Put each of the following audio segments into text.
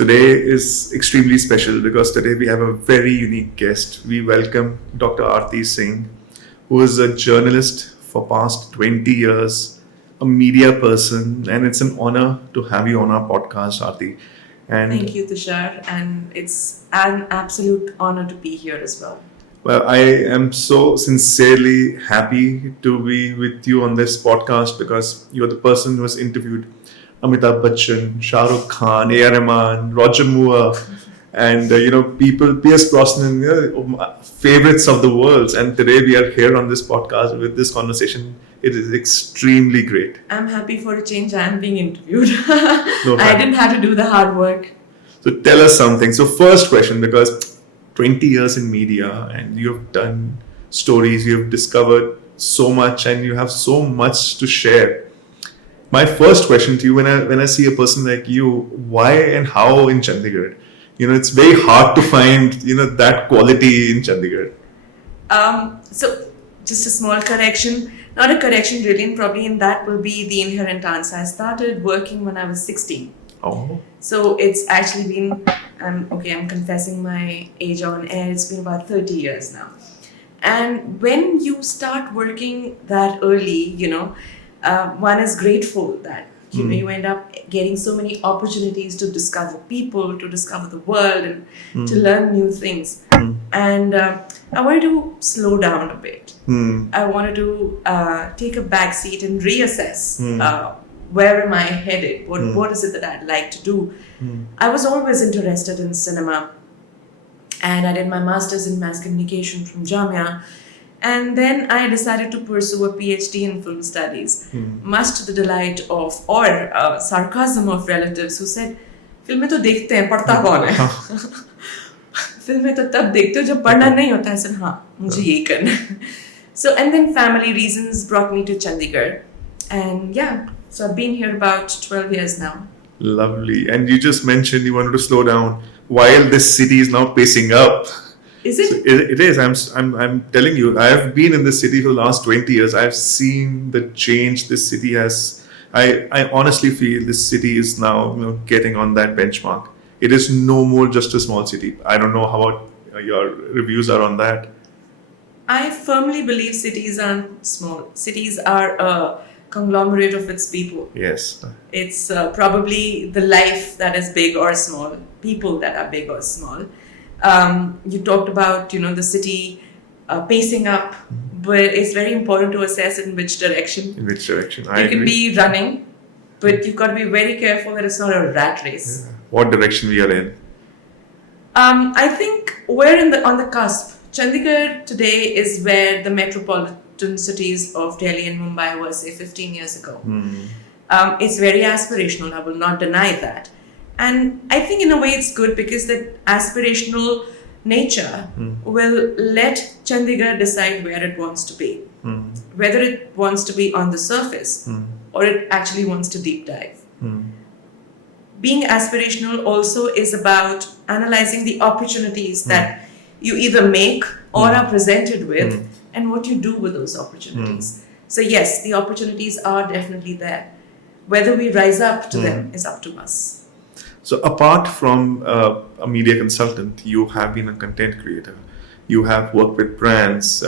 Today is extremely special because today we have a very unique guest. We welcome Dr. Aarti Singh, who is a journalist for past 20 years, a media person, and it's an honor to have you on our podcast, Aarti. And Thank you, Tushar, and it's an absolute honor to be here as well. well, I am so sincerely happy to be with you on this podcast because you're the person who has interviewed Amitabh Bachchan, Shah Rukh Khan, A.R. Rahman, Roger Moore, and people, Pierce Brosnan, favorites of the world. And today we are here on this podcast with this conversation. It is extremely great. I'm happy for a change. I'm being interviewed. I didn't have to do the hard work. So tell us something. So first question, because 20 years in media and you have done stories, you have discovered so much and you have so much to share. My first question to you, when I see a person like you, why and how in Chandigarh? It's very hard to find, that quality in Chandigarh. So just a small correction, not a correction really, and probably in that will be the inherent answer. I started working when I was 16. Oh. So it's actually been, I'm confessing my age on air, it's been about 30 years now. And when you start working that early, one is grateful that you end up getting so many opportunities to discover people, to discover the world, and to learn new things. And I wanted to slow down a bit. I wanted to take a back seat and reassess where am I headed? What is it that I'd like to do? I was always interested in cinema, and I did my master's in mass communication from Jamia. And then I decided to pursue a PhD in film studies, much to the delight of sarcasm of relatives who said, "Film to dekhte hain, padhta kaun hai?" Film to tab dekhte ho jab padhna nahi hota hai. I said, "Haan, mujhe yehi karna." So, and then family reasons brought me to Chandigarh, and so I've been here about 12 years now. Lovely. And you just mentioned you wanted to slow down while this city is now pacing up. Is it? So it is. I'm telling you, I have been in this city for the last 20 years. I've seen the change this city has. I honestly feel this city is now getting on that benchmark. It is no more just a small city. I don't know how your reviews are on that. I firmly believe cities aren't small. Cities are a conglomerate of its people. Yes. It's probably the life that is big or small, people that are big or small. You talked about, the city pacing up, but it's very important to assess in which direction. In which direction? You can be running, but you've got to be very careful that it's not a rat race. Yeah. What direction we are in? I think we're on the cusp. Chandigarh today is where the metropolitan cities of Delhi and Mumbai were, say, 15 years ago. It's very aspirational, I will not deny that. And I think in a way it's good because that aspirational nature will let Chandigarh decide where it wants to be. Whether it wants to be on the surface or it actually wants to deep dive. Being aspirational also is about analyzing the opportunities that you either make or are presented with and what you do with those opportunities. So yes, the opportunities are definitely there. Whether we rise up to them is up to us. So apart from a media consultant, you have been a content creator. You have worked with brands,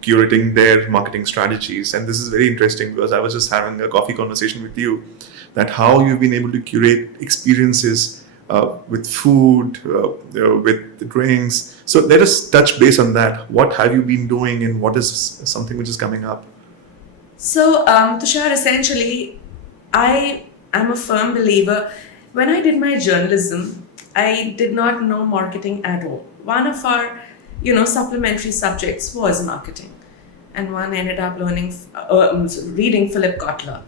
curating their marketing strategies. And this is very interesting because I was just having a coffee conversation with you that how you've been able to curate experiences with food, with the drinks. So let us touch base on that. What have you been doing and what is something which is coming up? So, Tushar, essentially, I am a firm believer. When I did my journalism, I did not know marketing at all. One of our, supplementary subjects was marketing. And one ended up reading Philip Kotler.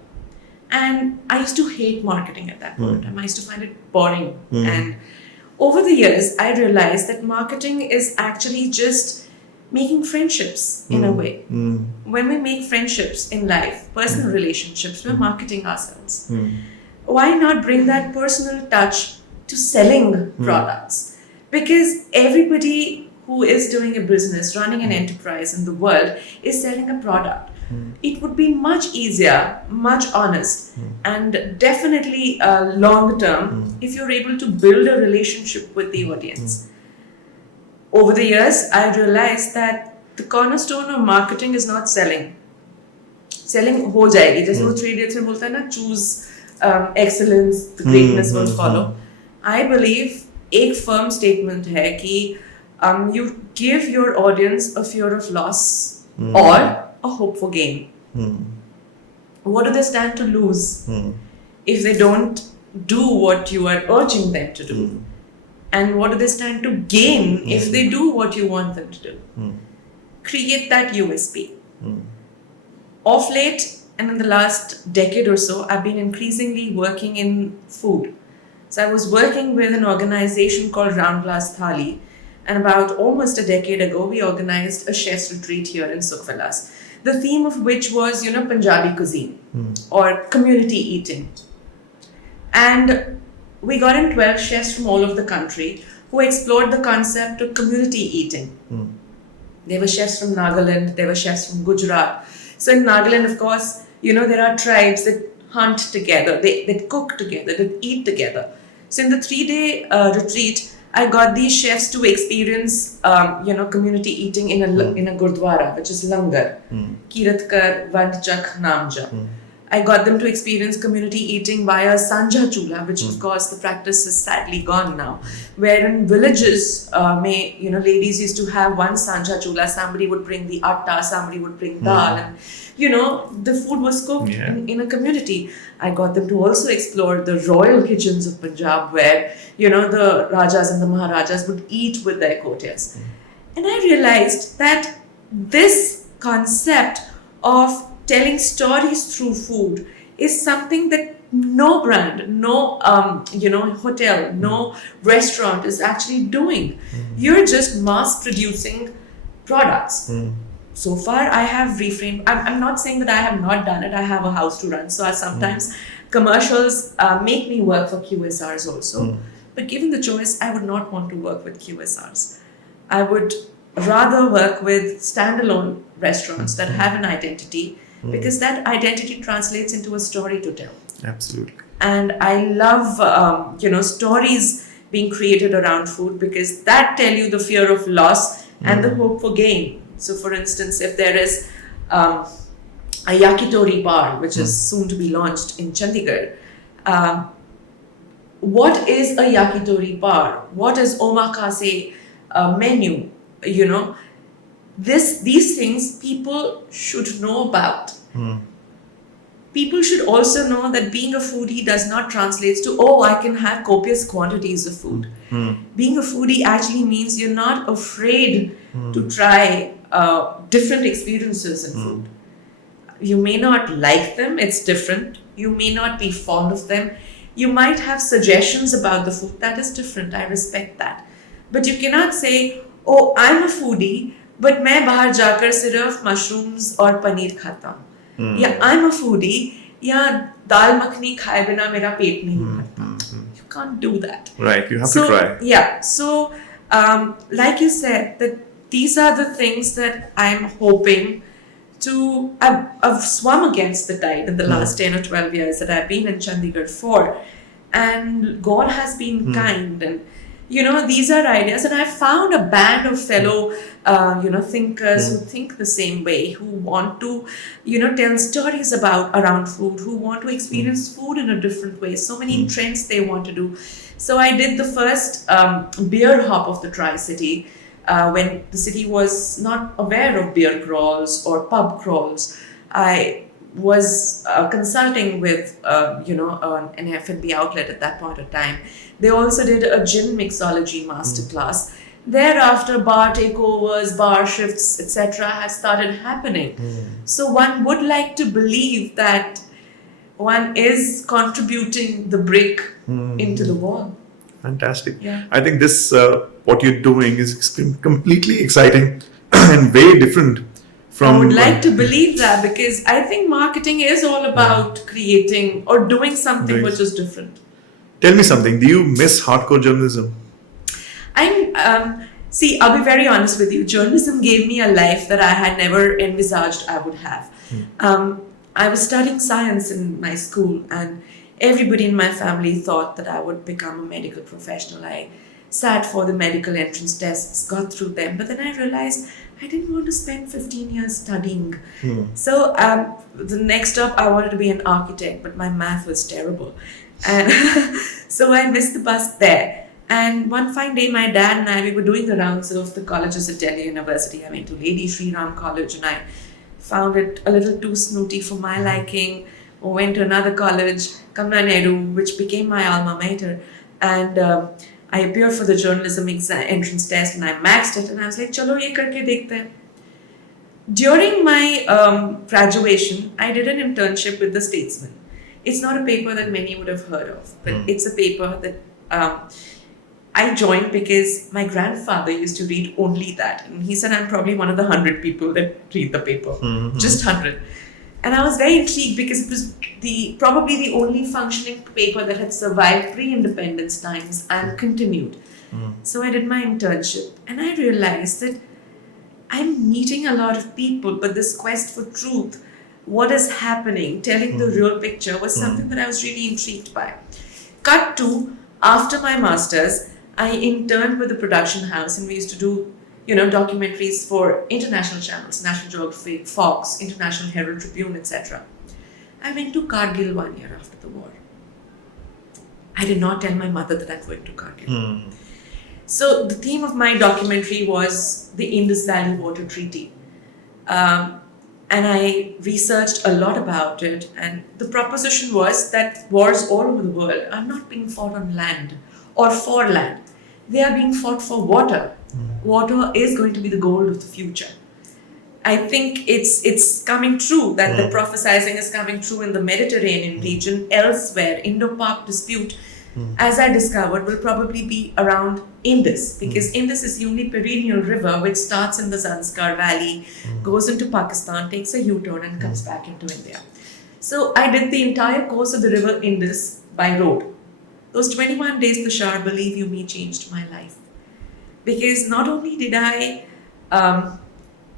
And I used to hate marketing at that point. I used to find it boring. And over the years, I realized that marketing is actually just making friendships in a way. When we make friendships in life, personal relationships, we're marketing ourselves. Why not bring that personal touch to selling products? Because everybody who is doing a business, running an enterprise in the world is selling a product. it would be much easier, much honest, and definitely long term if you're able to build a relationship with the audience. Over the years, I realized that the cornerstone of marketing is not selling. Selling हो जाएगी, जैसे वो 3 days में बोलता है ना, choose excellence, the greatness will follow. I believe एक firm statement है कि you give your audience a fear of loss or a hope for gain. What do they stand to lose if they don't do what you are urging them to do? And what do they stand to gain if they do what you want them to do? Create that USP. Of late, and in the last decade or so, I've been increasingly working in food. So I was working with an organization called Round Glass Thali, and about almost a decade ago, we organized a chef's retreat here in Sukhvilas. The theme of which was, Punjabi cuisine or community eating. And we got in 12 chefs from all over the country who explored the concept of community eating. There were chefs from Nagaland, there were chefs from Gujarat. So in Nagaland, of course, there are tribes that hunt together, they cook together, they eat together. So in the 3-day retreat, I got these chefs to experience, community eating in a gurdwara, which is langar, kirat kar vand chak naam jap. I got them to experience community eating via sanja chula, which of course the practice is sadly gone now. Where in villages, ladies used to have one sanja chula. Somebody would bring the atta, somebody would bring dal, and the food was cooked in a community. I got them to also explore the royal kitchens of Punjab, where the rajas and the maharajas would eat with their courtiers. And I realized that this concept of telling stories through food is something that no brand, no hotel, no restaurant is actually doing. You're just mass producing products. So far, I have reframed. I'm not saying that I have not done it. I have a house to run, so sometimes commercials make me work for QSRs also. But given the choice, I would not want to work with QSRs. I would rather work with standalone restaurants that have an identity, because that identity translates into a story to tell. Absolutely. And I love, stories being created around food, because that tell you the fear of loss and the hope for gain. So for instance, if there is a yakitori bar, which is soon to be launched in Chandigarh, what is a yakitori bar? What is omakase menu? These things people should know about. People should also know that being a foodie does not translate to, I can have copious quantities of food. Being a foodie actually means you're not afraid to try different experiences in food. You may not like them, it's different. You may not be fond of them. You might have suggestions about the food, that is different. I respect that. But you cannot say, I'm a foodie, but मैं बाहर जाकर सिर्फ mushrooms और पनीर खाता हूँ. या I'm a foodie, या दाल मखनी खाए बिना मेरा पेट नहीं भरता. You can't do that. Right, you have to try. Yeah, so like you said, that these are the things that I'm hoping to. I've swum against the tide in the last 10 or 12 years that I've been in Chandigarh for, and God has been kind, and these are ideas, and I found a band of fellow thinkers who think the same way, who want to tell stories around food, who want to experience food in a different way. So many trends they want to do. So I did the first beer hop of the Tri-City when the city was not aware of beer crawls or pub crawls. I was consulting with an F&B outlet at that point of time. They also did a gin mixology masterclass. Thereafter, bar takeovers, bar shifts, etc. has started happening. So one would like to believe that one is contributing the brick into the wall. Fantastic. Yeah. I think this, what you're doing is completely exciting and very different from... I would like to believe that, because I think marketing is all about creating or doing something which is different. Tell me something. Do you miss hardcore journalism? See, I'll be very honest with you. Journalism gave me a life that I had never envisaged I would have. I was studying science in my school, and everybody in my family thought that I would become a medical professional. I sat for the medical entrance tests, got through them, but then I realized I didn't want to spend 15 years studying. So the next stop, I wanted to be an architect, but my math was terrible. And so I missed the bus there. And one fine day, my dad and I, we were doing the rounds of the colleges at Delhi University. I went to Lady Shri Ram College, and I found it a little too snooty for my liking. Or went to another college, Kamla Nehru, which became my alma mater. And I appeared for the journalism entrance test, and I maxed it. And I was like, "Chalo, ye karke dekhte hain." During my graduation, I did an internship with The Statesman. It's not a paper that many would have heard of, but it's a paper that I joined because my grandfather used to read only that. And he said, I'm probably one of the 100 people that read the paper, just 100. And I was very intrigued because it was probably the only functioning paper that had survived pre-independence times and continued. So I did my internship, and I realized that I'm meeting a lot of people, but this quest for truth, what is happening, telling the real picture, was something that I was really intrigued by. Cut to, after my master's, I interned with a production house, and we used to do, documentaries for international channels, National Geographic, Fox, International Herald Tribune, etc. I went to Kargil 1 year after the war. I did not tell my mother that I'm going to Kargil. So the theme of my documentary was the Indus Valley Water Treaty. And I researched a lot about it, and the proposition was that wars all over the world are not being fought on land or for land. They are being fought for water. Water is going to be the gold of the future. I think it's coming true that the prophesizing is coming true in the Mediterranean region. Elsewhere, Indo-Pak dispute, as I discovered, will probably be around Indus, because Indus is the only perennial river which starts in the Zanskar Valley, goes into Pakistan, takes a U-turn and comes back into India. So I did the entire course of the river Indus by road. Those 21 days, Tushar, believe you me, changed my life. Because not only did I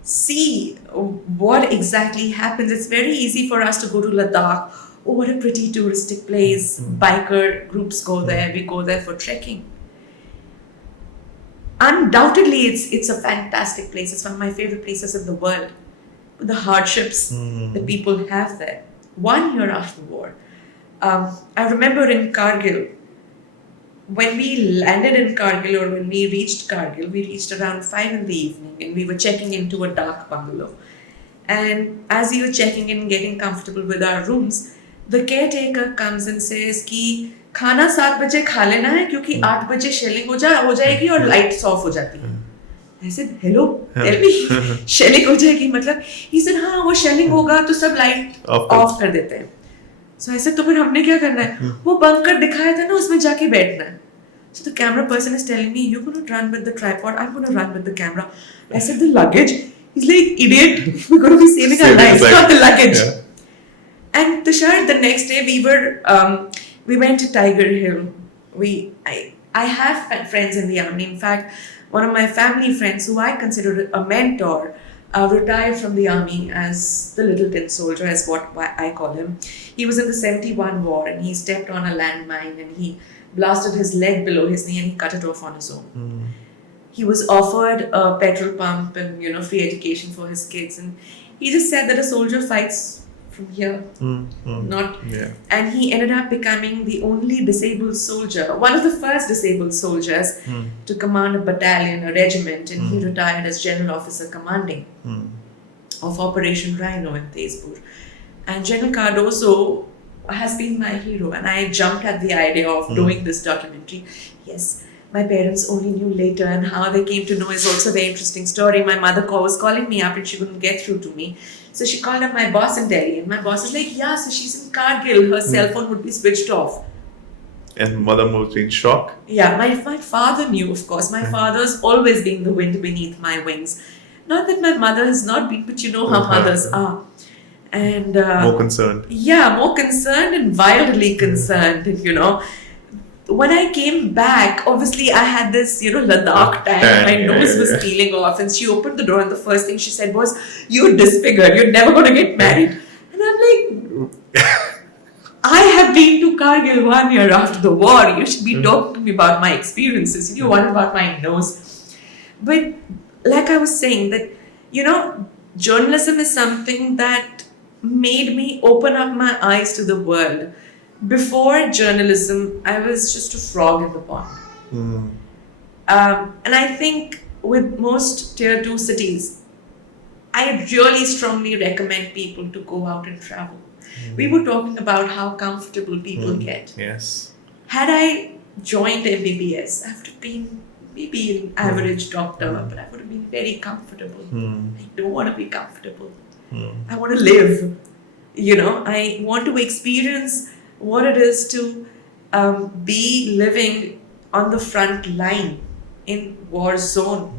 see what exactly happens, it's very easy for us to go to Ladakh. Oh, what a pretty touristic place. Biker groups go there. We go there for trekking. Undoubtedly, it's a fantastic place. It's one of my favorite places in the world. But the hardships that people have there. 1 year after the war, I remember in Kargil, when we landed in Kargil, or when we reached Kargil, we reached around 5 in the evening, and we were checking into a dark bungalow. And as we were checking in, getting comfortable with our rooms, the caretaker comes and says कि खाना 7 बजे खा लेना है क्योंकि 8 बजे shelling हो जाएगी और लाइट्स ऑफ हो जाती है. I said, hello, tell me, shelling हो जाएगी मतलब? He said, हाँ, वो शेलिंग होगा तो सब लाइट ऑफ कर देते हैं. So I said, तो फिर हमने क्या करना है? वो बंकर दिखाया था ना, उसमें जाके बैठना है. So the camera person is telling me, you're going to run with the tripod, I'm going to run with the camera. I said, the luggage? He's like, idiot, we're going to be saving our lives, not the luggage. Yeah. And Tushar, the next day we went to Tiger Hill. I have friends in the army. In fact, one of my family friends, who I consider a mentor, retired from the army as the little tin soldier, as what I call him. He was in the 71 war, and he stepped on a landmine and he blasted his leg below his knee and he cut it off on his own. He was offered a petrol pump and free education for his kids, and he just said that a soldier fights from here, and he ended up becoming the only disabled soldier, one of the first disabled soldiers to command a battalion, a regiment, and he retired as general officer commanding of Operation Rhino in Tezpur. And General Cardoso has been my hero, and I jumped at the idea of doing this documentary. Yes, my parents only knew later, and how they came to know is also a very interesting story. My mother was calling me up and she couldn't get through to me. So she called up my boss in Delhi, and my boss is like, yeah, so she's in Kargil, her cell phone would be switched off. And mother was in shock? Yeah, my father knew, of course. My father's always been the wind beneath my wings. Not that my mother has not been, but you know how mothers are. And more concerned. Yeah, more concerned and wildly concerned. And when I came back, obviously I had this, Ladakh tan. My nose was peeling off, and she opened the door, and the first thing she said was, "You're disfigured. You're never going to get married." And I'm like, I have been to Kargil 1 year after the war. You should be talking to me about my experiences. You want about my nose. But like I was saying, that, journalism is something that made me open up my eyes to the world. Before journalism, I was just a frog in the pond. And I think with most tier 2 cities, I really strongly recommend people to go out and travel. We were talking about how comfortable people get. Yes. Had I joined MBBS, I would have been maybe an average doctor, but I would have been very comfortable. I don't want to be comfortable. I want to live. I want to experience what it is to be living on the front line in war zone.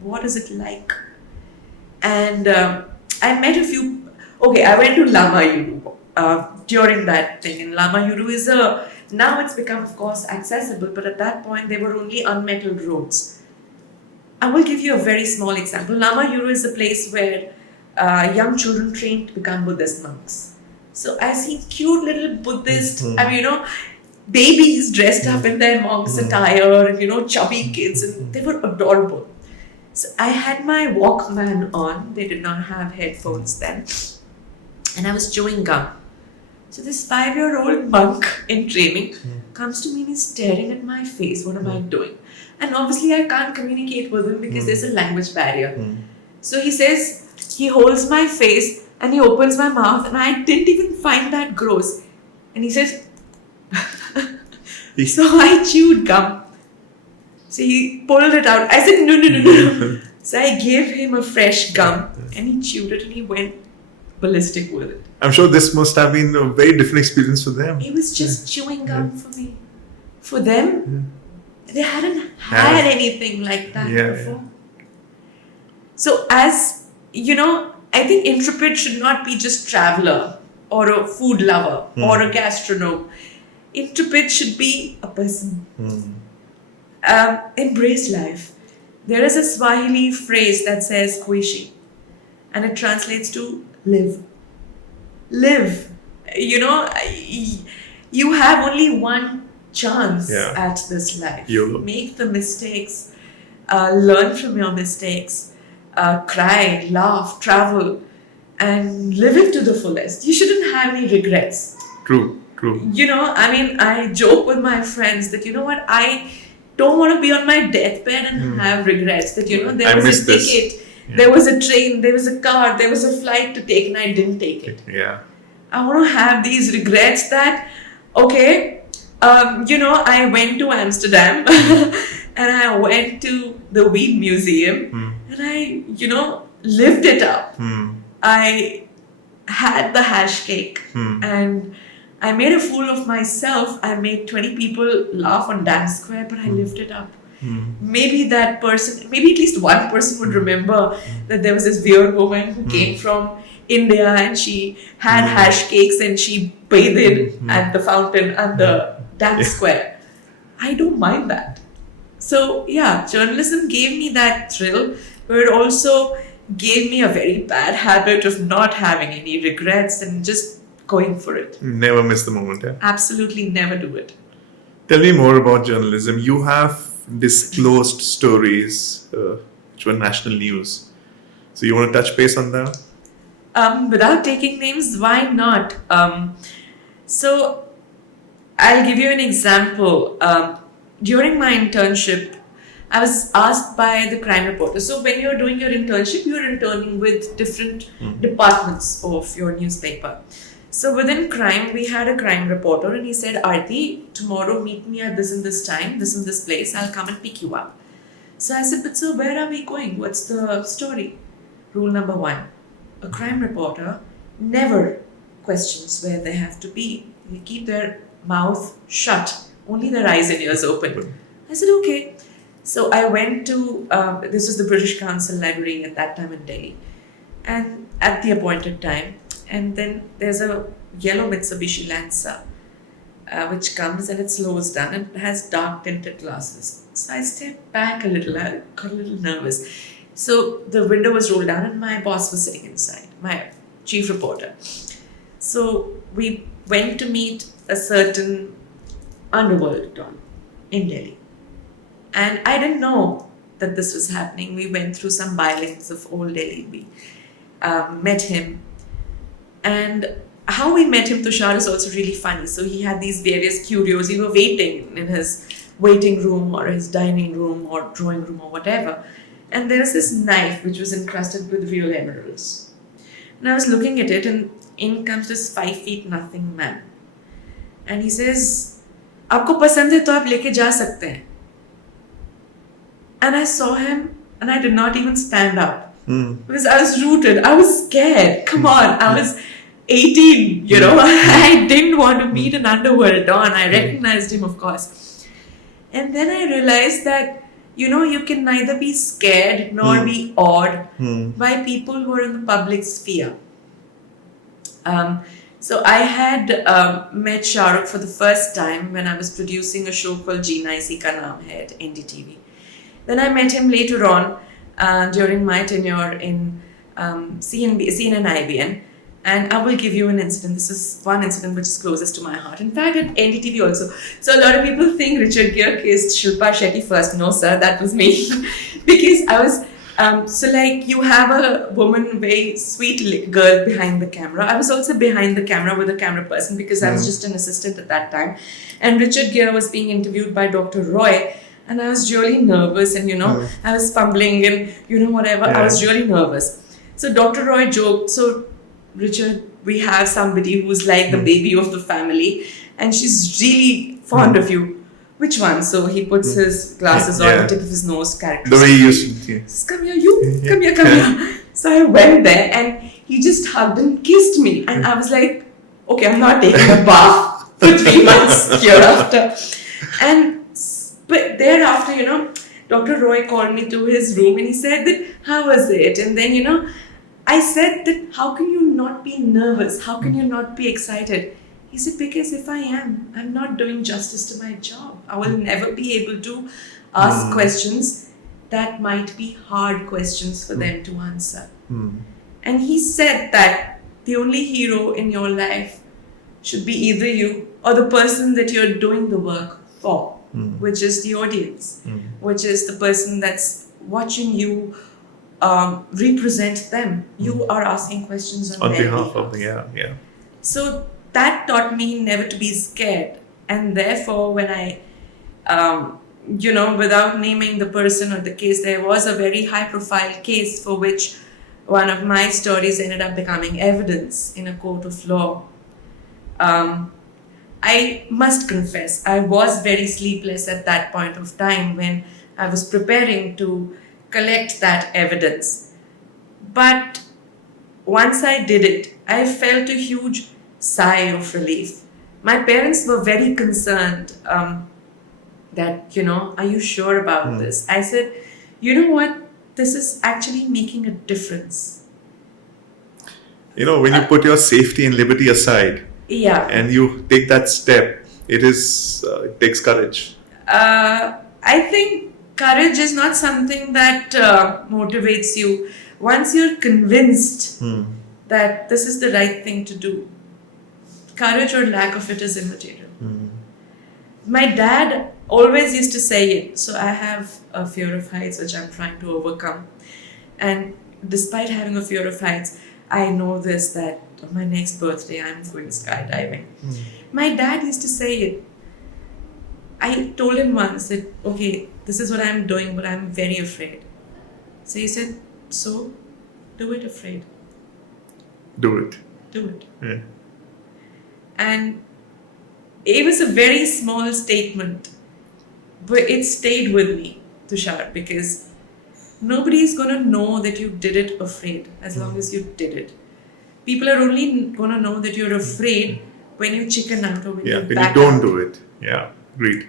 What is it like? And I met a few. Okay, I went to Lama Yuru during that thing. And Lama Yuru is now it's become, of course, accessible, but at that point there were only unmetalled roads. I will give you a very small example. Lama Yuru is a place where young children train to become Buddhist monks. So I see cute little Buddhist, babies dressed up in their monks attire, and chubby kids, and they were adorable. So I had my Walkman on. They did not have headphones then. And I was chewing gum. So this 5-year-old monk in training comes to me and he's staring at my face. What am I doing? And obviously I can't communicate with him because there's a language barrier. So he says, he holds my face and he opens my mouth, and I didn't even find that gross. And he says, so I chewed gum. So he pulled it out. I said, no. So I gave him a fresh gum and he chewed it and he went ballistic with it. I'm sure this must have been a very different experience for them. It was just chewing gum for me. For them, they hadn't had anything like that before. So as, I think intrepid should not be just traveler or a food lover or a gastronome. Intrepid should be a person. Embrace life. There is a Swahili phrase that says kuishi, and it translates to live. Live. You have only one chance at this life. Make the mistakes, learn from your mistakes, cry, laugh, travel, and live it to the fullest. You shouldn't have any regrets. True. I joke with my friends that, I don't want to be on my deathbed and have regrets that, there was a ticket, there was a train, there was a car, there was a flight to take and I didn't take it. I want to have these regrets that, I went to Amsterdam and I went to the Weed Museum and I, lived it up. I had the hash cake and I made a fool of myself. I made 20 people laugh on Dance Square, but I lived it up. Maybe that person, maybe at least one person would remember that there was this weird woman who came from India and she had hash cakes and she bathed at the fountain at the Dance Square. I don't mind that. So journalism gave me that thrill, but it also gave me a very bad habit of not having any regrets and just going for it. Never miss the moment. Absolutely never do it. Tell me more about journalism. You have disclosed stories which were national news. So you want to touch base on that? Without taking names, why not? So I'll give you an example. During my internship, I was asked by the crime reporter. So when you're doing your internship, you're interning with different departments of your newspaper. So within crime, we had a crime reporter and he said, Aarti, tomorrow meet me at this and this time, this and this place, I'll come and pick you up. So I said, but sir, where are we going? What's the story? Rule number 1, a crime reporter never questions where they have to be. They keep their mouth shut, only their eyes and ears open. I said, okay. So I went to, this was the British Council Library at that time in Delhi, and at the appointed time. And then there's a yellow Mitsubishi Lancer which comes and it slows down and it has dark tinted glasses. So I stepped back a little. I got a little nervous. So the window was rolled down and my boss was sitting inside, my chief reporter. So we went to meet a certain underworld don in Delhi. And I didn't know that this was happening. We went through some bylanes of old Delhi. We met him. And how we met him, Tushar, is also really funny. So he had these various curios. We were waiting in his waiting room or his dining room or drawing room or whatever. And there was this knife which was encrusted with real emeralds. And I was looking at it and in comes this 5 feet nothing man. And he says, "Aapko pasand hai to aap leke ja sakte hain." And I saw him and I did not even stand up. Because I was rooted. I was scared. Come on. I was 18, you know. I didn't want to meet an underworld don. I recognized him, of course. And then I realized that, you know, you can neither be scared nor be awed by people who are in the public sphere. So I had met Shahrukh for the first time when I was producing a show called Jeena Isi Ka Naam Hai at NDTV. Then I met him later on during my tenure in CNN IBN. And I will give you an incident. This is one incident which is closest to my heart. In fact, at NDTV also. So a lot of people think Richard Gere kissed Shilpa Shetty first. No, sir, that was me. Because I was, so like you have a woman, very sweet girl behind the camera. I was also behind the camera with a camera person because I was just an assistant at that time. And Richard Gere was being interviewed by Dr. Roy. And I was really nervous and, you know, I was fumbling and, you know, whatever. I was really nervous. So Dr. Roy joked, so Richard, we have somebody who's like the baby of the family and she's really fond of you. Which one? So he puts his glasses on the tip of his nose, character. The way he used to. Come here, you. Come here, come here. So I went there and he just hugged and kissed me. And I was like, okay, I'm not taking a bath for 3 months hereafter. But thereafter, you know, Dr. Roy called me to his room and he said that, how was it? And then, you know, I said that, how can you not be nervous? How can you not be excited? He said, because if I am, I'm not doing justice to my job. I will never be able to ask questions that might be hard questions for them to answer. And he said that the only hero in your life should be either you or the person that you're doing the work for, which is the audience, which is the person that's watching you represent them. You are asking questions on their behalf of them. So that taught me never to be scared. And therefore, when I, you know, without naming the person or the case, there was a very high-profile case for which one of my stories ended up becoming evidence in a court of law. I must confess, I was very sleepless at that point of time when I was preparing to collect that evidence. But once I did it, I felt a huge sigh of relief. My parents were very concerned that, you know, are you sure about this? I said, you know what? This is actually making a difference. You know, when you put your safety and liberty aside and you take that step, it takes courage. I think courage is not something that motivates you. Once you're convinced that this is the right thing to do, courage or lack of it is immaterial. My dad always used to say it. So I have a fear of heights, which I'm trying to overcome. And despite having a fear of heights, I know this, that on my next birthday, I'm going skydiving. My dad used to say it. I told him once that, okay, this is what I'm doing, but I'm very afraid. So he said, so do it afraid. Do it. Do it. Yeah. And it was a very small statement, but it stayed with me, Tushar, because nobody is going to know that you did it afraid as long as you did it. People are only going to know that you're afraid when you chicken out or when you when back you don't out. do it. Yeah, agreed.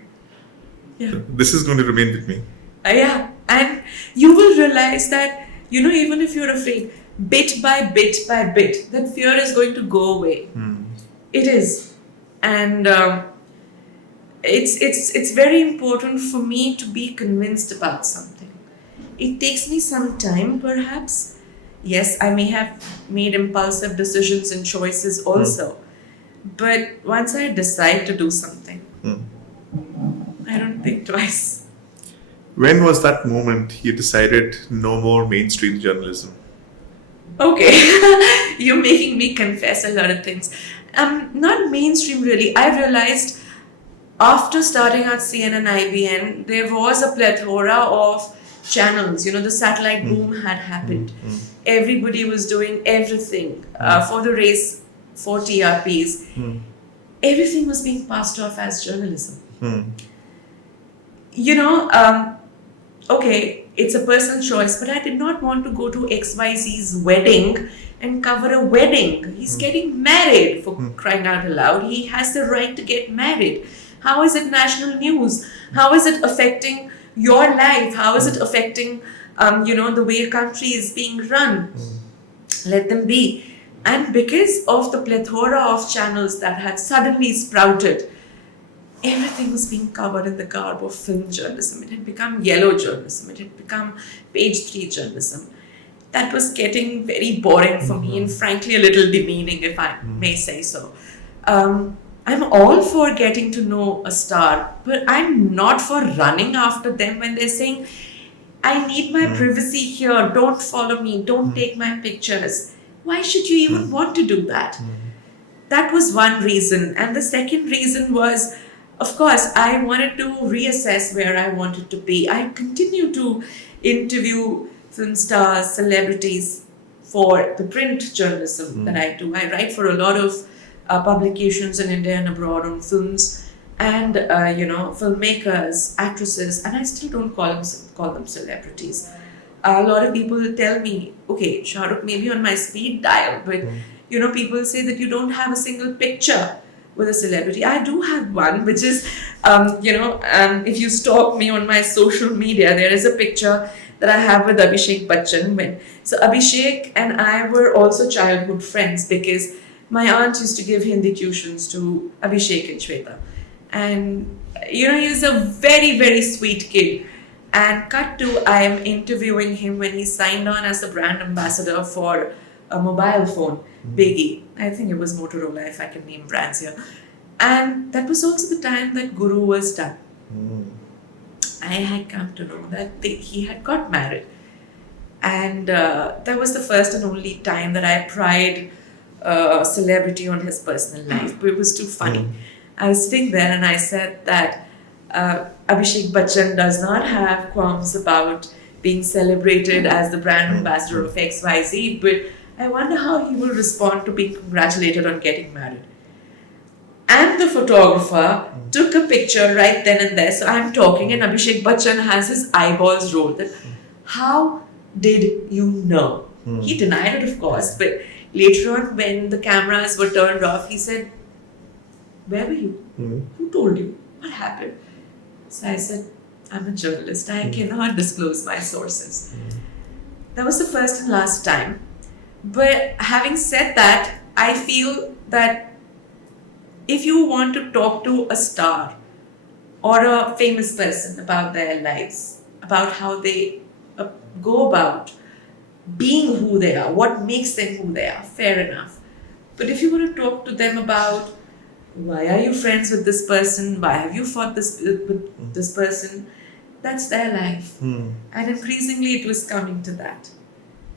Yeah. This is going to remain with me. And you will realize that, you know, even if you're afraid, bit by bit by bit, that fear is going to go away. It is. And it's very important for me to be convinced about something. It takes me some time, perhaps. Yes, I may have made impulsive decisions and choices also. But once I decide to do something, I don't think twice. When was that moment you decided no more mainstream journalism? Okay, you're making me confess a lot of things. Not mainstream really. I realized after starting at CNN IBN, there was a plethora of channels. The satellite boom had happened. Everybody was doing everything for the race for TRPs. Everything was being passed off as journalism. Okay, it's a personal choice, but I did not want to go to XYZ's wedding and cover a wedding. He's getting married, for crying out loud. He has the right to get married. How is it national news? How is it affecting your life? How is it affecting, the way a country is being run? Let them be. And because of the plethora of channels that had suddenly sprouted, everything was being covered in the garb of film journalism. It had become yellow journalism. It had become page 3 journalism. That was getting very boring for me and frankly a little demeaning, if I may say so. I'm all for getting to know a star, but I'm not for running after them when they're saying, I need my privacy here, don't follow me, don't take my pictures. Why should you even want to do that? That was one reason. And the second reason was, of course, I wanted to reassess where I wanted to be. I continue to interview film stars, celebrities for the print journalism that I do. I write for a lot of publications in India and abroad on films and, filmmakers, actresses, and I still don't call them celebrities. A lot of people tell me, okay, Shahrukh, maybe on my speed dial, but, people say that you don't have a single picture with a celebrity. I do have one, which is, if you stalk me on my social media, there is a picture that I have with Abhishek Bachchan. So Abhishek and I were also childhood friends because my aunt used to give Hindi tuitions to Abhishek and Shweta. And, he's a very, very sweet kid. And cut to, I am interviewing him when he signed on as a brand ambassador for a mobile phone, Biggie. I think it was Motorola, if I can name brands here. And that was also the time that Guru was done. I had come to know that he had got married. And that was the first and only time that I pried a celebrity on his personal life. But it was too funny. I was sitting there and I said that Abhishek Bachchan does not have qualms about being celebrated as the brand ambassador of XYZ, but I wonder how he will respond to being congratulated on getting married. And the photographer took a picture right then and there. So I'm talking and Abhishek Bachchan has his eyeballs rolled. How did you know? He denied it, of course, but later on when the cameras were turned off, he said, where were you? Who told you? What happened? So I said, I'm a journalist. I cannot disclose my sources. That was the first and last time. But having said that, I feel that if you want to talk to a star or a famous person about their lives, about how they go about being who they are, what makes them who they are, fair enough. But if you want to talk to them about why are you friends with this person, why have you fought with this person, that's their life. And increasingly it was coming to that.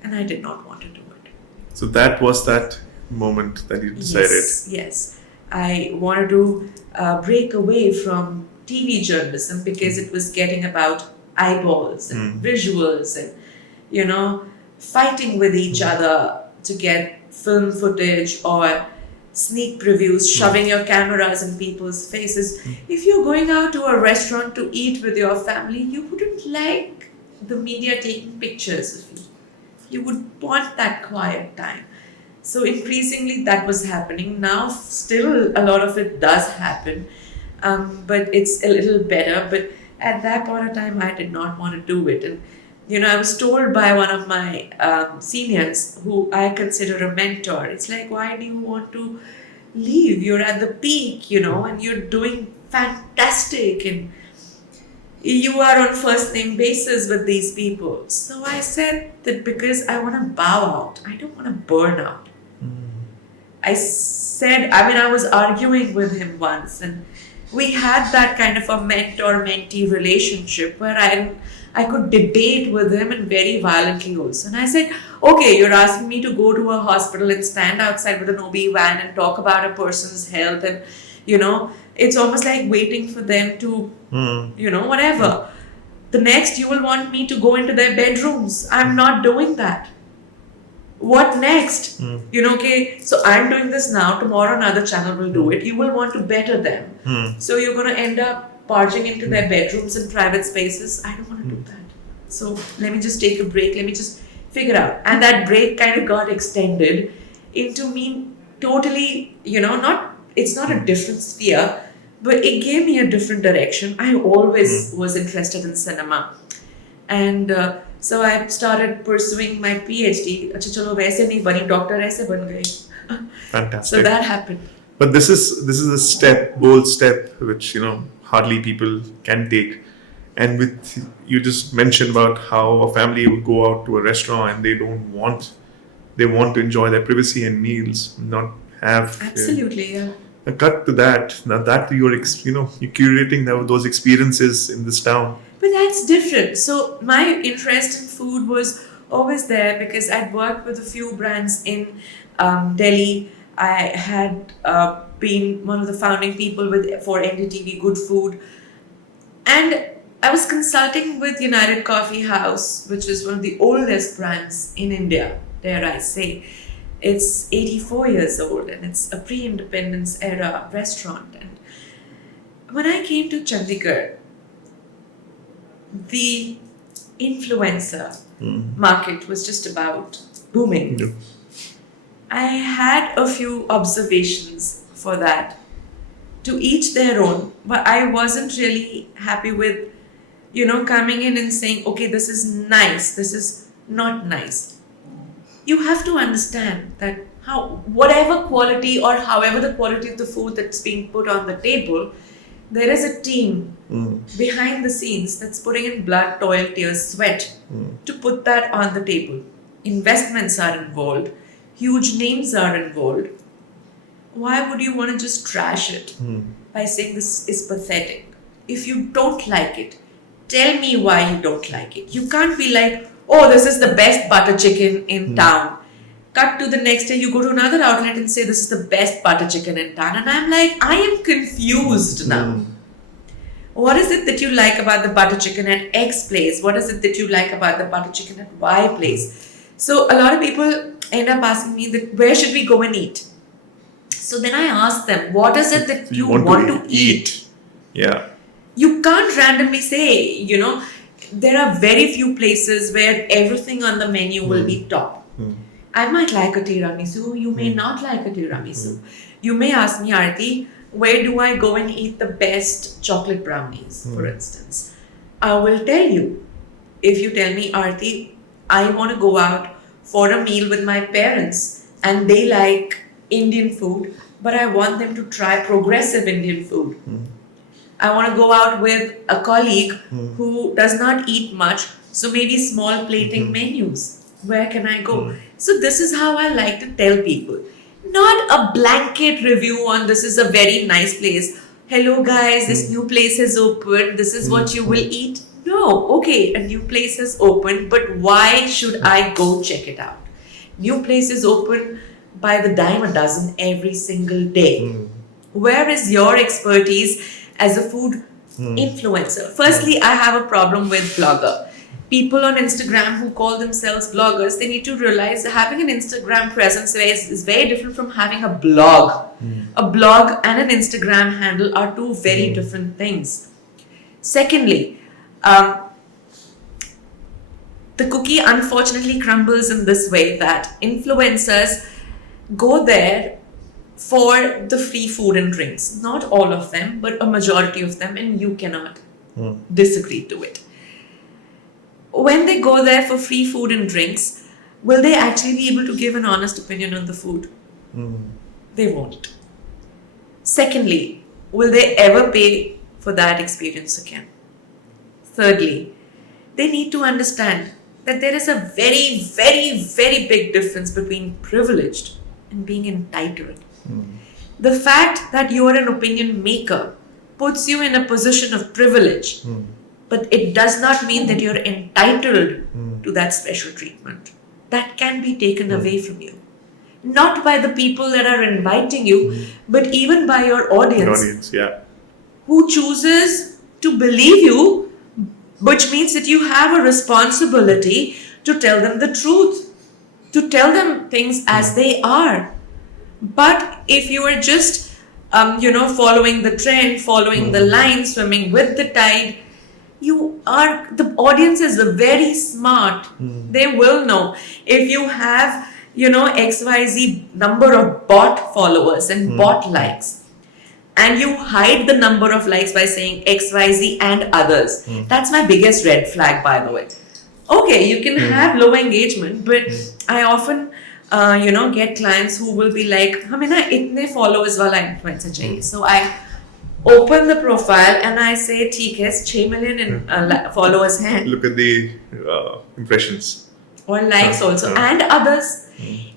And I did not want to do it. So that was that moment that you decided. Yes. I wanted to break away from TV journalism because it was getting about eyeballs and visuals and, fighting with each other to get film footage or sneak previews, shoving your cameras in people's faces. If you're going out to a restaurant to eat with your family, you wouldn't like the media taking pictures of you. You would want that quiet time. So increasingly that was happening. Now still a lot of it does happen, but it's a little better. But at that point of time, I did not want to do it. And, I was told by one of my seniors, who I consider a mentor, it's like, why do you want to leave? You're at the peak, and you're doing fantastic and you are on first name basis with these people. So I said that because I want to bow out, I don't want to burn out. I said, I was arguing with him once, and we had that kind of a mentor-mentee relationship where I could debate with him and very violently also. And I said, okay, you're asking me to go to a hospital and stand outside with an OB van and talk about a person's health, and it's almost like waiting for them to, whatever. The next, you will want me to go into their bedrooms. I'm not doing that. What next? Okay, so I'm doing this now. Tomorrow another channel will do it. You will want to better them. So you're going to end up barging into their bedrooms and private spaces. I don't want to do that. So let me just take a break. Let me just figure out. And that break kind of got extended into me totally, it's not a different sphere, but it gave me a different direction. I always was interested in cinema. And so I started pursuing my PhD. Achha chalo वैसे नहीं बनी, doctor ऐसे बन गई. Fantastic. So that happened. But this is a bold step, which hardly people can take. And with you just mentioned about how a family would go out to a restaurant and they want to enjoy their privacy and meals, not have Absolutely, yeah. a cut to that. Now that you're curating those experiences in this town. But that's different. So my interest in food was always there because I'd worked with a few brands in Delhi. I had been one of the founding people for NDTV Good Food. And I was consulting with United Coffee House, which is one of the oldest brands in India, dare I say. It's 84 years old and it's a pre-independence era restaurant. And when I came to Chandigarh, the influencer market was just about booming. Yep. I had a few observations for that. To each their own, but I wasn't really happy with, coming in and saying, okay, this is nice, this is not nice. You have to understand that whatever quality or however the quality of the food that's being put on the table, there is a team behind the scenes that's putting in blood, toil, tears, sweat to put that on the table. Investments are involved. Huge names are involved. Why would you want to just trash it by saying this is pathetic? If you don't like it, tell me why you don't like it. You can't be like, oh, this is the best butter chicken in town. Cut to the next day, you go to another outlet and say, this is the best butter chicken in town. And I'm like, I am confused now. What is it that you like about the butter chicken at X place? What is it that you like about the butter chicken at Y place? So a lot of people end up asking me that, where should we go and eat? So then I ask them, what is it that you want to eat? Yeah. You can't randomly say, there are very few places where everything on the menu will be top. I might like a tiramisu, you may not like a tiramisu. You may ask me, Aarti, where do I go and eat the best chocolate brownies, for instance? I will tell you. If you tell me, Aarti, I want to go out for a meal with my parents and they like Indian food, but I want them to try progressive Indian food. I want to go out with a colleague who does not eat much, so maybe small plating menus. Where can I go? So this is how I like to tell people. Not a blanket review on this is a very nice place. Hello guys, this new place has opened. This is what you will eat. No, okay, a new place has opened, but why should I go check it out? New place is open by the dime a dozen every single day. Where is your expertise as a food influencer? Firstly, I have a problem with blogger. People on Instagram who call themselves bloggers, they need to realize that having an Instagram presence is very different from having a blog. A blog and an Instagram handle are two very different things. Secondly, the cookie unfortunately crumbles in this way that influencers go there for the free food and drinks. Not all of them, but a majority of them, and you cannot disagree to it. When they go there for free food and drinks, will they actually be able to give an honest opinion on the food? They won't. Secondly, will they ever pay for that experience again? Thirdly, they need to understand that there is a very, very, very big difference between privileged and being entitled. The fact that you are an opinion maker puts you in a position of privilege, but it does not mean that you're entitled to that special treatment. That can be taken away from you. Not by the people that are inviting you, but even by your audience, who chooses to believe you, which means that you have a responsibility to tell them the truth, to tell them things as they are. But if you are just, following the trend, following the line, swimming with the tide, the audience is very smart. They will know. If you have, XYZ number of bot followers and bot likes, and you hide the number of likes by saying XYZ and others, that's my biggest red flag, by the way. Okay, you can have low engagement, but I often get clients who will be like, हमें ना इतने followers वाला influencer चाहिए. So I open the profile and I say, ठीक है, 6 million followers हैं. Look at the impressions. Or likes also, and others.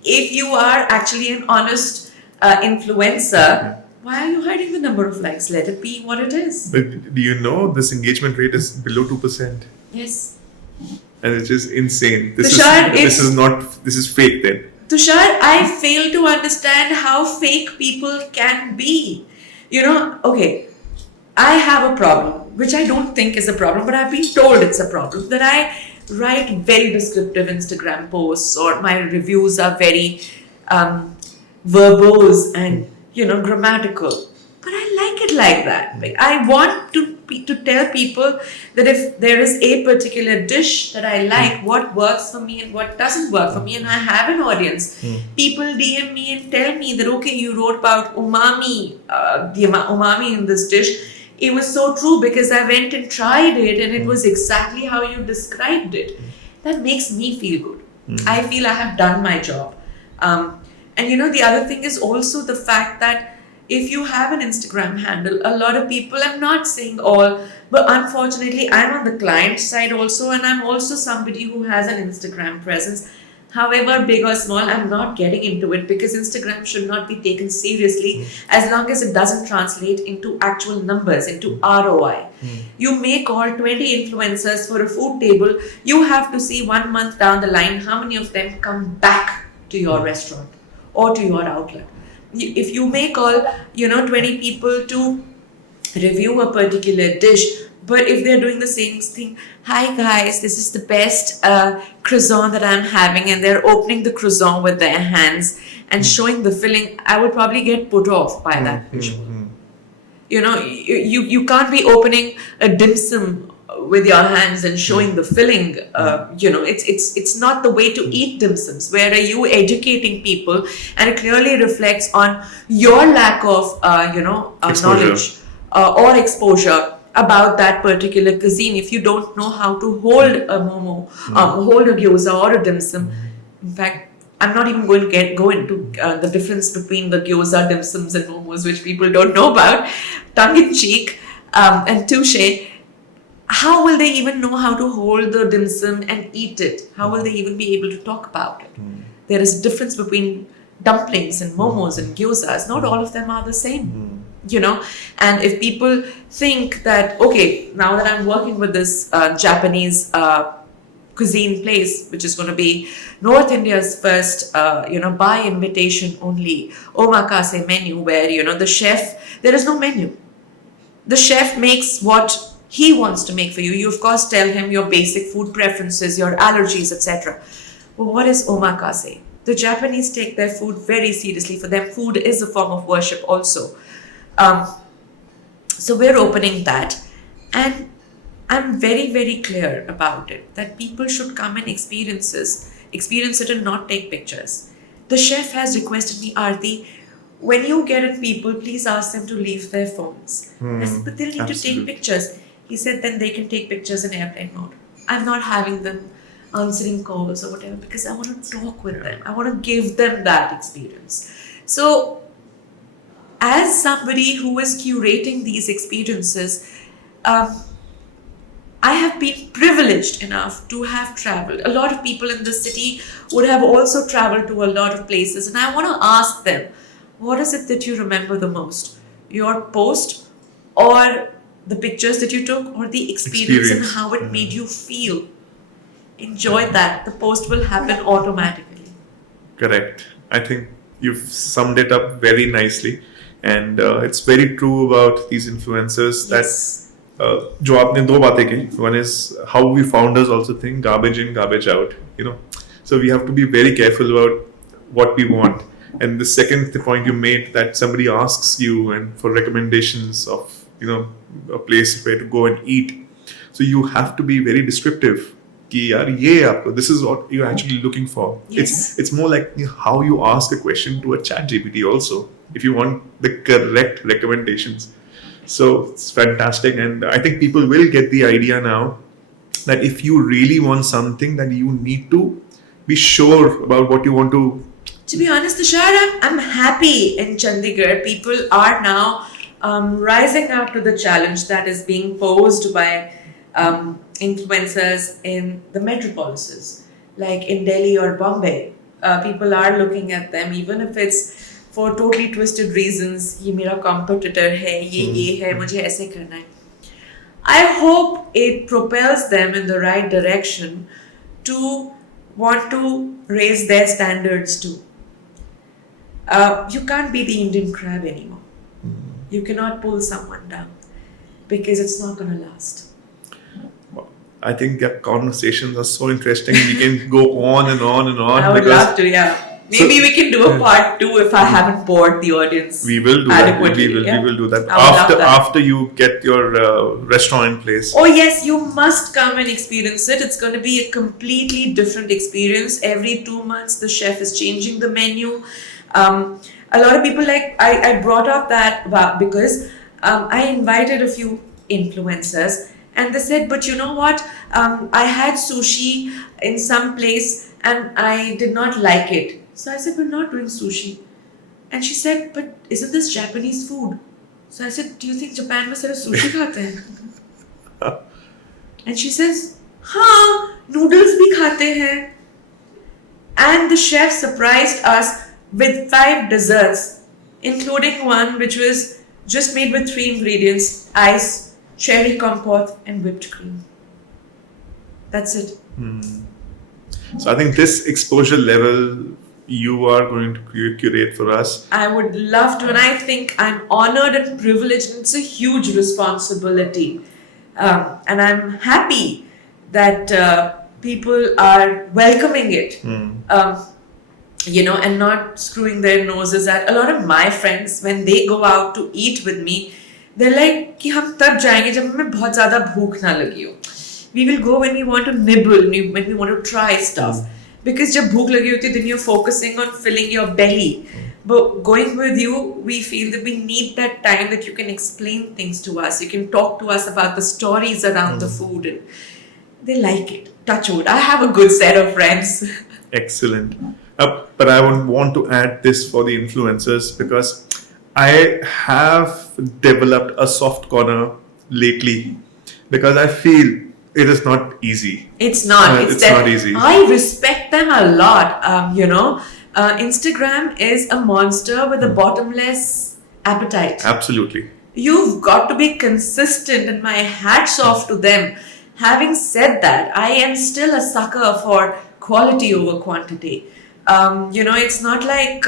If you are actually an honest influencer, why are you hiding the number of likes? Let it be what it is. But do you know this engagement rate is below 2%? Yes. And it's just insane. This is fake then. Tushar, I fail to understand how fake people can be. Okay, I have a problem, which I don't think is a problem, but I've been told it's a problem, that I write very descriptive Instagram posts, or my reviews are very verbose and, grammatical. But I like it like that. Like, I want to tell people that if there is a particular dish that I like, what works for me and what doesn't work for me, and I have an audience. People DM me and tell me that, okay, you wrote about umami, the umami in this dish. It was so true because I went and tried it and it was exactly how you described it. That makes me feel good. I feel I have done my job. And the other thing is also the fact that if you have an Instagram handle, a lot of people, I'm not saying all, but unfortunately I'm on the client side also, and I'm also somebody who has an Instagram presence. However big or small, I'm not getting into it because Instagram should not be taken seriously as long as it doesn't translate into actual numbers, into ROI. You may call 20 influencers for a food table. You have to see 1 month down the line how many of them come back to your restaurant or to your outlet. If you may call, 20 people to review a particular dish, but if they're doing the same thing, hi guys, this is the best croissant that I'm having, and they're opening the croissant with their hands and showing the filling, I would probably get put off by that visual. You can't be opening a dim sum with your hands and showing the filling. It's not the way to eat dim sums. Where are you educating people? And it clearly reflects on your lack of knowledge or exposure about that particular cuisine. If you don't know how to hold a momo, hold a gyoza or a dim sum. In fact, I'm not even going to go into the difference between the gyoza, dim sums and momos, which people don't know about. Tongue in cheek and touche. How will they even know how to hold the dim sum and eat it? How will they even be able to talk about it? There is a difference between dumplings and momos and gyozas. Not all of them are the same, And if people think that, okay, now that I'm working with this Japanese cuisine place, which is going to be North India's first, by invitation only omakase menu, where, the chef, there is no menu. The chef makes what he wants to make for you. You, of course, tell him your basic food preferences, your allergies, etc. But what is omakase? The Japanese take their food very seriously. For them, food is a form of worship also. So we're opening that. And I'm very, very clear about it, that people should come and experience it and not take pictures. The chef has requested me, Aarti, when you get in people, please ask them to leave their phones. I said, but they'll need to take pictures. He said, then they can take pictures in airplane mode. I'm not having them answering calls or whatever because I want to talk with them. I want to give them that experience. So as somebody who is curating these experiences, um, I have been privileged enough to have traveled. A lot of people in the city would have also traveled to a lot of places, and I want to ask them, what is it that you remember the most? Your post, or the pictures that you took, or the experience and how it made you feel? Enjoy that. The post will happen automatically. Correct. I think you've summed it up very nicely, and it's very true about these influencers that Yes. जो आपने दो बातें की, one is how we founders also think garbage in, garbage out. So we have to be very careful about what we want. And the second point you made, that somebody asks you and for recommendations of a place where to go and eat, so you have to be very descriptive. कि यार ये आपको, this is what you're actually looking for. Yes. It's more like how you ask a question to a chat GPT also, if you want the correct recommendations. So it's fantastic, and I think people will get the idea now that if you really want something, then you need to be sure about what you want to. To be honest, Tushar, I'm happy in Chandigarh. People are now rising up to the challenge that is being posed by influencers in the metropolises, like in Delhi or Bombay. People are looking at them, even if it's for totally twisted reasons. ये मेरा competitor है, ये है, मुझे ऐसे करना है. I hope it propels them in the right direction to want to raise their standards too. You can't be the Indian crab anymore. You cannot pull someone down because it's not going to last. I think the conversations are so interesting. We can go on and on and on. I would love to, yeah. Maybe we can do a part 2 if I haven't bored the audience. We will do that. Adequately, We will do that I would love that. after you get your restaurant in place. Oh yes, you must come and experience it. It's going to be a completely different experience. Every 2 months, the chef is changing the menu. A lot of people I brought up that because I invited a few influencers, and they said, but you know what? I had sushi in some place and I did not like it. So I said, we're not doing sushi. And she said, but isn't this Japanese food? So I said, do you think Japan mein sirf sushi khate hain? And she says, हाँ, noodles bhi khate hain. And the chef surprised us with 5 desserts, including one which was just made with 3 ingredients: ice, cherry compote, and whipped cream. That's it. So I think this exposure level you are going to curate for us. I would love to, and I think I'm honored and privileged, and it's a huge responsibility. And I'm happy that people are welcoming it, and not screwing their noses at. A lot of my friends, when they go out to eat with me, they're like कि हम तब जाएंगे जब हमें बहुत ज़्यादा भूख ना लगी हो. We will go when we want to nibble, when we want to try stuff. Because जब भूख लगी होती है, then you're focusing on filling your belly. But going with you, we feel that we need that time that you can explain things to us. You can talk to us about the stories around the food. And they like it. Touch wood. I have a good set of friends. Excellent. But I would want to add this for the influencers, because I have developed a soft corner lately, because I feel it is not easy. It's not. It's not easy. I respect them a lot. Instagram is a monster with a bottomless appetite. Absolutely. You've got to be consistent, and my hat's off to them. Having said that, I am still a sucker for quality over quantity. It's not like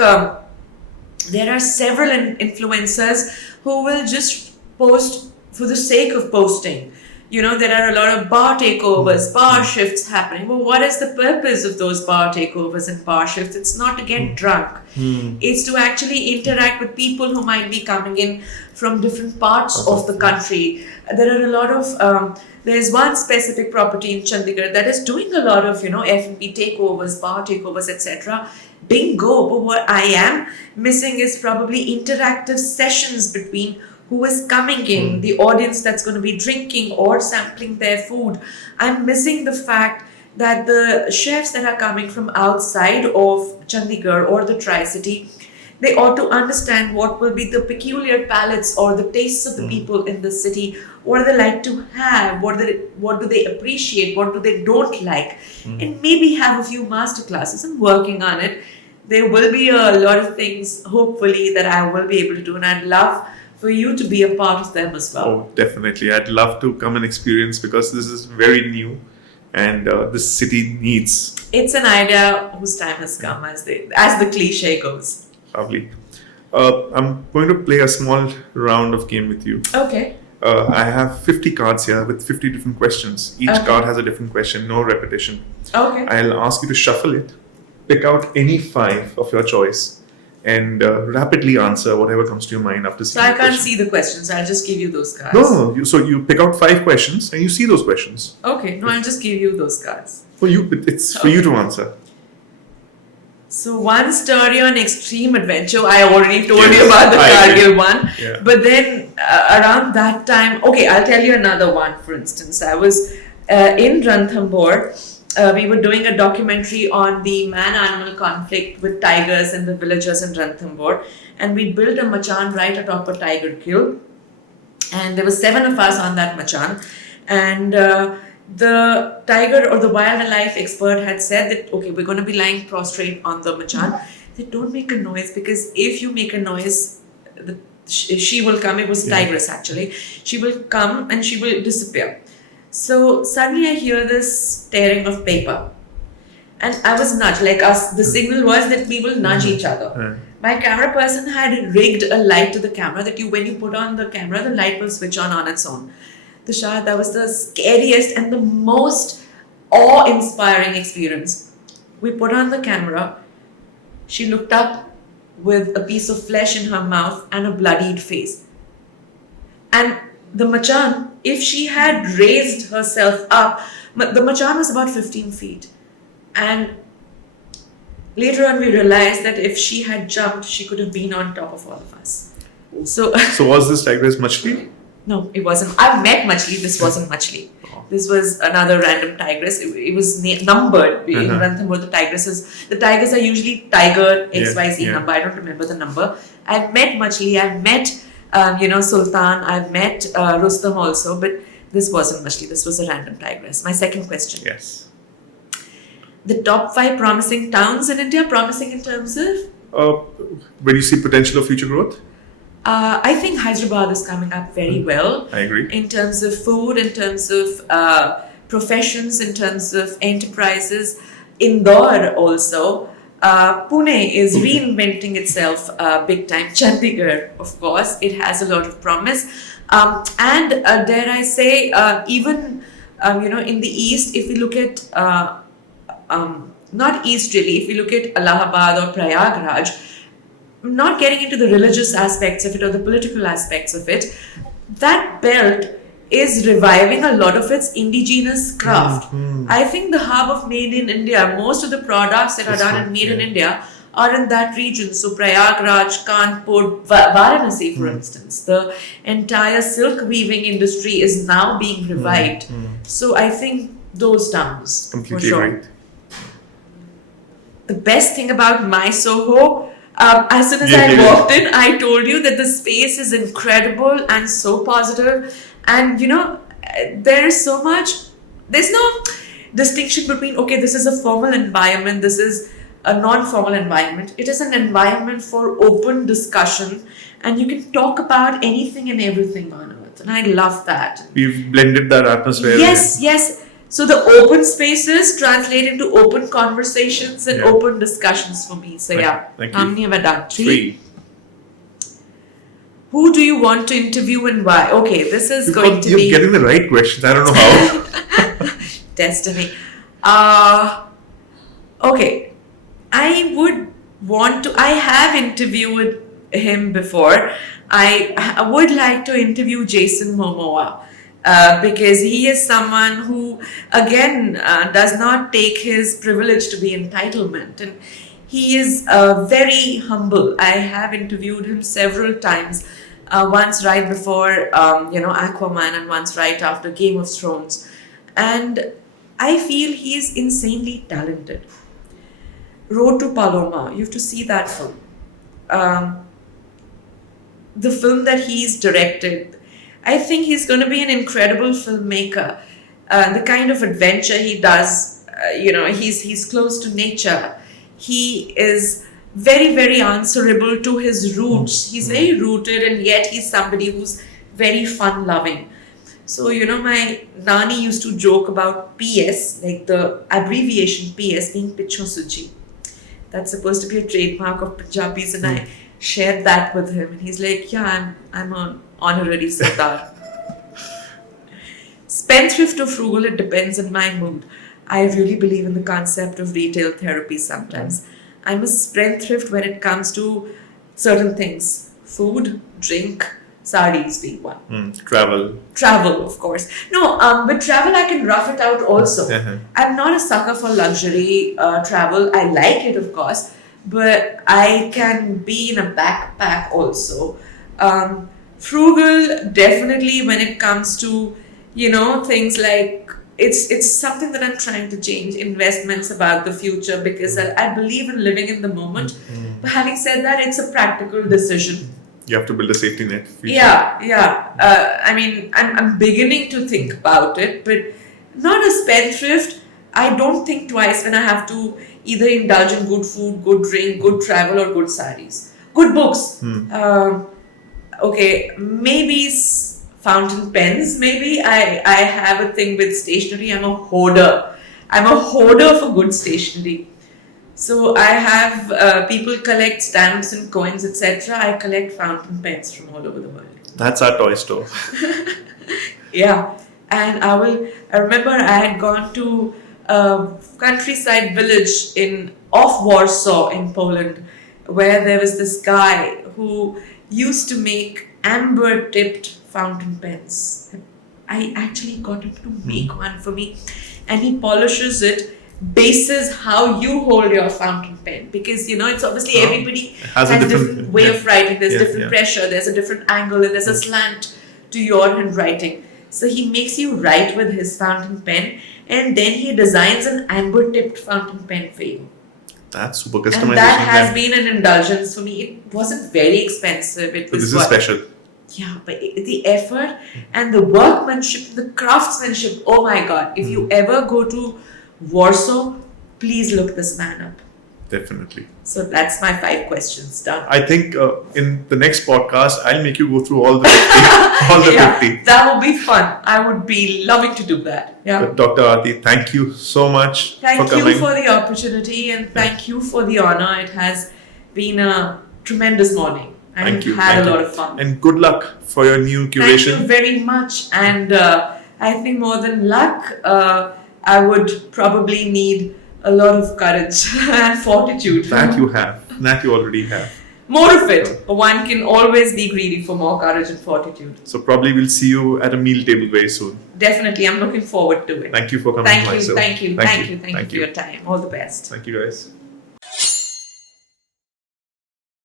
there are several influencers who will just post for the sake of posting. There are a lot of bar takeovers, bar shifts happening. Well, what is the purpose of those bar takeovers and bar shifts? It's not to get drunk. It's to actually interact with people who might be coming in from different parts of the country. There are a lot of, there's one specific property in Chandigarh that is doing a lot of, F&B takeovers, bar takeovers, etc. Bingo. But what I am missing is probably interactive sessions between who is coming in, the audience that's going to be drinking or sampling their food. I'm missing the fact that the chefs that are coming from outside of Chandigarh or the Tri-City, They ought to understand what will be the peculiar palates or the tastes of the people in the city. What do they like to have? What do they appreciate? What do they don't like? And maybe have a few master classes and working on it. There will be a lot of things, hopefully, that I will be able to do, and I'd love for you to be a part of them as well. Oh, definitely. I'd love to come and experience because this is very new and this city needs. It's an idea whose time has come, as the cliche goes. Lovely. I'm going to play a small round of game with you. Okay. I have 50 cards here with 50 different questions. Each card has a different question, no repetition. Okay. I'll ask you to shuffle it, pick out any 5 of your choice, and rapidly answer whatever comes to your mind after So seeing I the can't question. see the questions. I'll just give you those cards. No. So you pick out 5 questions and you see those questions. Okay. No, I'll just give you those cards. It's for you to answer. So one story on extreme adventure. I already told you Yes, about the I Kargil agree. one. Yeah. But then around that time, okay, I'll tell you another one. For instance, I was in Ranthambore. We were doing a documentary on the man-animal conflict with tigers and the villagers in Ranthambore, and we built a machan right atop a tiger kill. And there were 7 of us on that machan, and the tiger or the wildlife expert had said that, okay, we're going to be lying prostrate on the machan. They don't make a noise, because if you make a noise, she will come. It was tigress actually. She will come and she will disappear. So suddenly I hear this tearing of paper, and I was nudged. Like us, the signal was that we will nudge each other. My camera person had rigged a light to the camera that when you put on the camera, the light will switch on its own. Tushar, that was the scariest and the most awe-inspiring experience. We put on the camera. She looked up with a piece of flesh in her mouth and a bloodied face. And the machan, if she had raised herself up, the machan was about 15 feet. And later on we realized that if she had jumped, she could have been on top of all of us. So was this tigress Machli? No, it wasn't. I've met Machli. This wasn't Machli. This was another random tigress. It was numbered in Ranthambore. The tigers are usually tiger XYZ number. I don't remember the number. I've met Machli. I've met Sultan. I've met Rustam also, but this wasn't Machli. This was a random tigress. My second question. Yes. The top 5 promising towns in India. Promising in terms of? When you see potential of future growth? I think Hyderabad is coming up very well. I agree. In terms of food, in terms of professions, in terms of enterprises. Indore also. Pune is reinventing itself big time. Chandigarh, of course, it has a lot of promise. And dare I say, even in the east, if we look at not east really, if we look at Allahabad or Prayagraj, not getting into the religious aspects of it or the political aspects of it, that belt is reviving a lot of its indigenous craft. I think the hub of Made in India, most of the products that are done and made in India are in that region. So Prayagraj, Kanpur, Varanasi, for instance, the entire silk weaving industry is now being revived. So I think those towns, Completely for sure. right. The best thing about my Soho, as soon as I walked in, I told you that the space is incredible and so positive. And there's no distinction between, okay, this is a formal environment, this is a non-formal environment. It is an environment for open discussion, and you can talk about anything and everything on earth. And I love that. We've blended that atmosphere. Yes. So the open spaces translate into open conversations and open discussions for me. So Thank you. how many have I done? 3? 3. Who do you want to interview and why? Okay, this is going to You're be getting the right questions. I don't know how. destiny. Okay, I have interviewed him before. I would like to interview Jason Momoa. Because he is someone who, again, does not take his privilege to be entitlement. And he is very humble. I have interviewed him several times. Once right before, Aquaman, and once right after Game of Thrones. And I feel he is insanely talented. Road to Paloma, you have to see that film. the film that he's directed, I think he's going to be an incredible filmmaker. The kind of adventure he does, he's close to nature. He is very, very answerable to his roots. He's very rooted, and yet he's somebody who's very fun-loving. So, my Nani used to joke about PS, like the abbreviation PS being Pichon Suji. That's supposed to be a trademark of Punjabis, and I shared that with him, and he's like, yeah, I'm an honorary Sardar. Spendthrift or frugal, it depends on my mood. I really believe in the concept of retail therapy sometimes. I'm a spendthrift when it comes to certain things. Food, drink, sarees being one. Travel, of course. No, but travel I can rough it out also. I'm not a sucker for luxury travel. I like it, of course, but I can be in a backpack also. Frugal, definitely when it comes to, things like, it's something that I'm trying to change, investments about the future, because I believe in living in the moment. But having said that, it's a practical decision. You have to build a safety net. Yeah. I'm beginning to think about it, but not a spendthrift. I don't think twice when I have to either indulge in good food, good drink, good travel, or good sarees. Good books. Maybe fountain pens. Maybe I have a thing with stationery. I'm a hoarder. For good stationery. So I have people collect stamps and coins, etc. I collect fountain pens from all over the world. That's our toy store. Yeah, and I remember I had gone to a countryside village off Warsaw in Poland, where there was this guy who used to make amber-tipped fountain pens. I actually got him to make one for me, and he polishes it bases how you hold your fountain pen, because it's obviously everybody has a different way of writing. There's different pressure, there's a different angle, and there's a slant to your handwriting. So he makes you write with his fountain pen, and then he designs an amber tipped fountain pen for you. That's super customization. And that has been an indulgence for me. It wasn't very expensive. It was this is special. Yeah, but the effort and the workmanship, the craftsmanship, oh my God. If you ever go to Warsaw, please look this man up. Definitely. So that's my 5 questions done. I think in the next podcast, I'll make you go through all the 50. That would be fun. I would be loving to do that. Yeah. But Dr. Aarti, thank you so much for coming. Thank you for the opportunity, and thank you for the honor. It has been a tremendous morning. Thank you. Had a lot of fun. And good luck for your new curation. Thank you very much. And I think more than luck, I would probably need a lot of courage and fortitude. That you have. That you already have. More of it. But one can always be greedy for more courage and fortitude. So probably we'll see you at a meal table very soon. Definitely. I'm looking forward to it. Thank you for coming. Thank you for your time. All the best. Thank you guys.